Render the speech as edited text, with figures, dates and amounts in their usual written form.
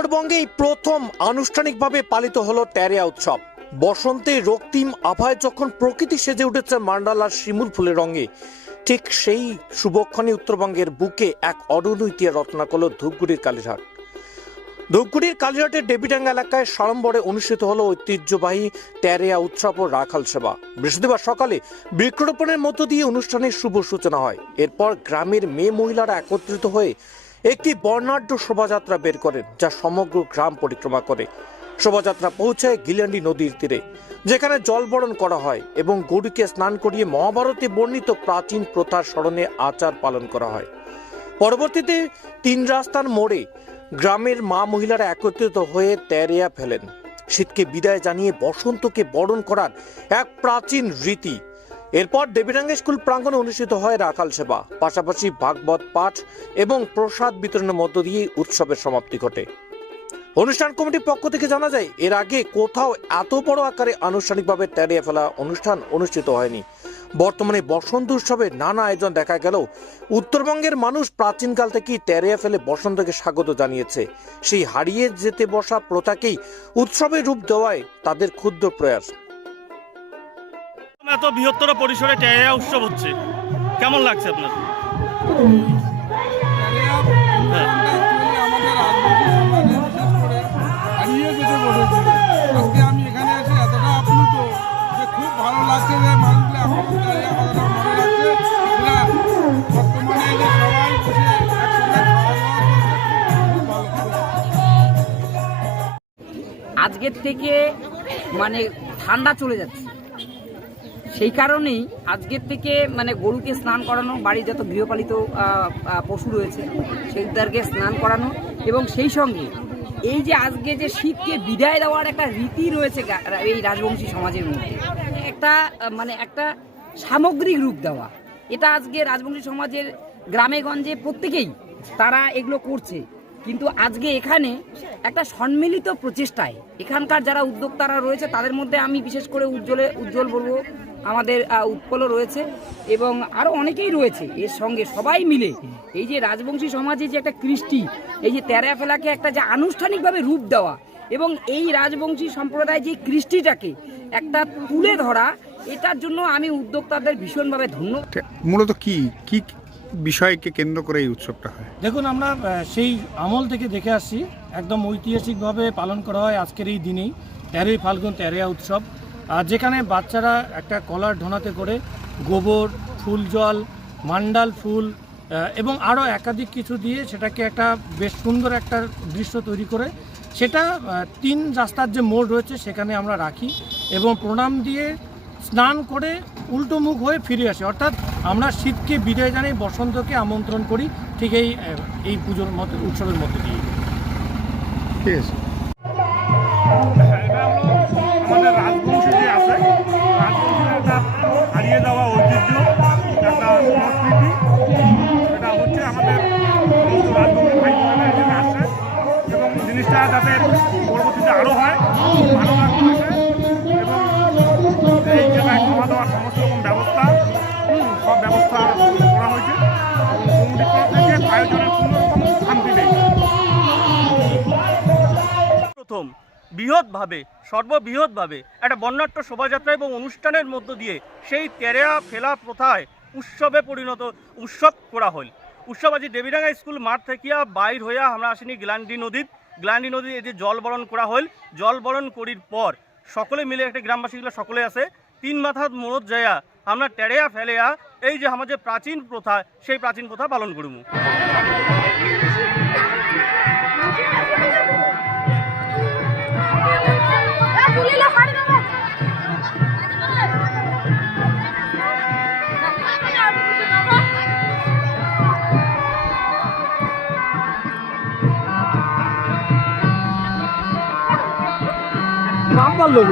উত্তরবঙ্গেই প্রথম আনুষ্ঠানিকভাবে পালিত হলো তেরেয়া উৎসব। বসন্তে রক্তিম আভায় যখন প্রকৃতি সেজে উঠেছে মান্ডালার শিমুল ফুলের রঙে, ঠিক সেই শুভক্ষণে উত্তরবঙ্গের বুকে এক অনন্য ইতিহাস রচনা করল ধূপগুড়ির কালীঘাট। ধূপগুড়ির কালীঘাটের দেবীডাঙ্গা এলাকায় সাড়ম্বরে অনুষ্ঠিত হলো ঐতিহ্যবাহী তেরেয়া উৎসব ও রাখাল সেবা। বৃহস্পতিবার সকালে বৃক্ষরোপণের মধ্য দিয়ে অনুষ্ঠানের শুভ সূচনা হয়। এরপর গ্রামের মেয়ে মহিলারা একত্রিত হয়ে একটি বর্ণাঢ্য শোভাযাত্রা বের করেন, যা সমগ্র গ্রাম পরিক্রমা করে। শোভাযাত্রা পৌঁছায় গিলান্ডি নদীর তীরে, যেখানে জলবরণ করা হয় এবং গরুকে স্নান করিয়ে মহাভারতে বর্ণিত প্রাচীন প্রথার স্মরণে আচার পালন করা হয়। পরবর্তীতে 3 রাস্তার মোড়ে গ্রামের মা মহিলারা একত্রিত হয়ে তেরেয়া ফেলেন। শীতকে বিদায় জানিয়ে বসন্তকে বরণ করার এক প্রাচীন রীতি। এরপর দেবীডাঙ্গা স্কুল প্রাঙ্গণে অনুষ্ঠিত হয় রাখাল সেবা, পাশাপাশি ভাগবত পাঠ এবং প্রসাদ বিতরণের মধ্য দিয়ে উৎসবের সমাপ্তি ঘটে। অনুষ্ঠান কমিটির পক্ষ থেকে জানা যায়, এর আগে কোথাও এত বড় আকারে আনুষ্ঠানিকভাবে তেরেয়া ফেলা অনুষ্ঠান অনুষ্ঠিত হয়নি। বর্তমানে বসন্ত উৎসবে নানা আয়োজন দেখা গেলেও উত্তরবঙ্গের মানুষ প্রাচীনকাল থেকেই তেরেয়া ফেলে বসন্তকে স্বাগত জানিয়েছে। সেই হারিয়ে যেতে বসা প্রথাকেই উৎসবের রূপ দেওয়ায় তাদের ক্ষুদ্র প্রয়াস। এত বৃহত্তর পরিসরে তেরেয়া উৎসব হচ্ছে, কেমন লাগছে আপনার? আজকে আমি এখানে এসে এতটা আপ্লুত যে খুব ভালো লাগছে যে মানুষগুলো এখন তেরেয়া কথাটা মনে রাখছে। এরা বর্তমানে এই যে সবাই বসে একসঙ্গে খাওয়া দাওয়া করছে, খুব ভালো। আজকের থেকে মানে ঠান্ডা চলে যাচ্ছে, সেই কারণেই আজকের থেকে মানে গরুকে স্নান করানো, বাড়ির যত গৃহপালিত পশু রয়েছে সেইদেরকে স্নান করানো, এবং সেই সঙ্গে এই যে আজকে যে শীতকে বিদায় দেওয়ার একটা রীতি রয়েছে এই রাজবংশী সমাজের মধ্যে, একটা সামগ্রিক রূপ দেওয়া। এটা আজকে রাজবংশী সমাজের গ্রামে গঞ্জে প্রত্যেকেই তারা এগুলো করছে, কিন্তু আজকে এখানে একটা সম্মিলিত প্রচেষ্টায় এখানকার যারা উদ্যোক্তারা রয়েছে তাদের মধ্যে আমি বিশেষ করে উজ্জ্বল বলবো, আমাদের উৎপলও রয়েছে এবং আরও অনেকেই রয়েছে। এর সঙ্গে সবাই মিলে এই যে রাজবংশী সমাজে যে একটা কৃষ্টি, এই যে তেরেয়া ফেলাকে একটা যে আনুষ্ঠানিকভাবে রূপ দেওয়া এবং এই রাজবংশী সম্প্রদায় যে কৃষ্টিটাকে একটা তুলে ধরা, এটার জন্য আমি উদ্যোক্তাদের ভীষণভাবে ধন্যবাদ। মূলত কি কি বিষয়কে কেন্দ্র করে এই উৎসবটা হয়? দেখুন, আমরা সেই আমল থেকে দেখে আসছি, একদম ঐতিহাসিকভাবে পালন করা হয় আজকের এই দিনেই 13ই ফাল্গুন তেরেয়া উৎসব। আর যেখানে বাচ্চারা একটা কলার ঢোনাতে করে গোবর, ফুল জল, মান্ডাল ফুল এবং আরও একাধিক কিছু দিয়ে সেটাকে একটা বেশ সুন্দর একটা দৃশ্য তৈরি করে সেটা 3 রাস্তার যে মোড় রয়েছে সেখানে আমরা রাখি এবং প্রণাম দিয়ে স্নান করে উল্টো মুখ হয়ে ফিরে আসি। অর্থাৎ আমরা শীতকে বিদায় জানিয়ে বসন্তকে আমন্ত্রণ করি, ঠিক এই পুজোর মধ্যে, উৎসবের মধ্যে দিয়ে। ঠিক আছে। আমাদের রাজবংশী যে আছে, রাজবংশীর একটা হারিয়ে যাওয়া ঐতিহ্য, একটা সংস্কৃতি, এটা হচ্ছে আমাদের রাজবংশী ভাই বোনেরা এখানে আসে এবং জিনিসটা যাতে পরবর্তীতে আরও হয়, ভালো লাগছে এবং এই জায়গায় খাওয়া দাওয়ার সমস্ত রকম ব্যবস্থা, সব ব্যবস্থা করা হয়েছে। কমিটির তরফ থেকে আয়োজনের কোনো রকম শান্তি নেই। প্রথম সর্ববৃহৎভাবে একটা বর্ণাঢ্য শোভাযাত্রা এবং অনুষ্ঠানের মধ্য দিয়ে সেই তেরেয়া ফেলা প্রথায় উৎসবে পরিণত উৎসব করা হল। উৎসব আজ দেবীডাঙ্গা স্কুল মাঠ থেকে বাইর হইয়া আমরা আসিনি গিলান্ডি নদীর এই যে জলবরণ করা হল। জলবরণ করির পর সকলে মিলে একটা গ্রামবাসীগুলো সকলে আছে 3 মাথার মোড়ত যাইয়া আমরা তেরেয়া ফেলেয়া এই যে আমাদের প্রাচীন প্রথা, সেই প্রাচীন প্রথা পালন করব। নাম্বার লোক